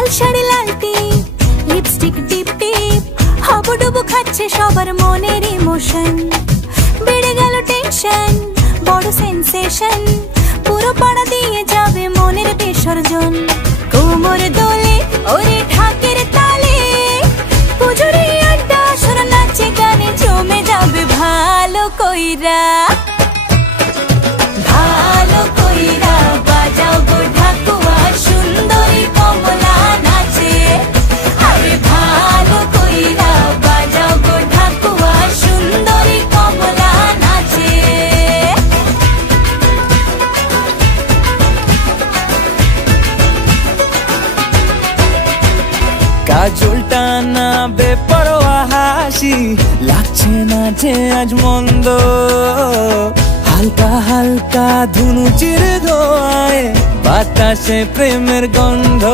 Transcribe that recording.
লাল শাড়ি লাল টিপ, lipstick টিপ টিপ, হাবুডুবু খাচ্ছে সবার মনের ইমোশন। বেড়ে গেল টেনশন, বড় সেন্সেশন, পুরো পাড়া দিয়ে যাবে মনের বিসর্জন। কোমর দোলে ওরে ঢাকের তালে, পুজোরে আড্ডা সুর নাচে গানে জমে যাবে ভালো কইরা। ভালো কইরা বাজাও গো ঢাকুয়া, সুন্দরী কমলা নাচে। আরে ভালো কইরা বাজাও গো ঢাকুয়া, সুন্দরী কমলা নাচে। কাজলটা না বেপরোয়া হাসি, লাগছে না যে আজ মন্দ। হালকা হালকা ধুনুচির ধোঁয়ায় বাতাসে প্রেমের গন্ধ।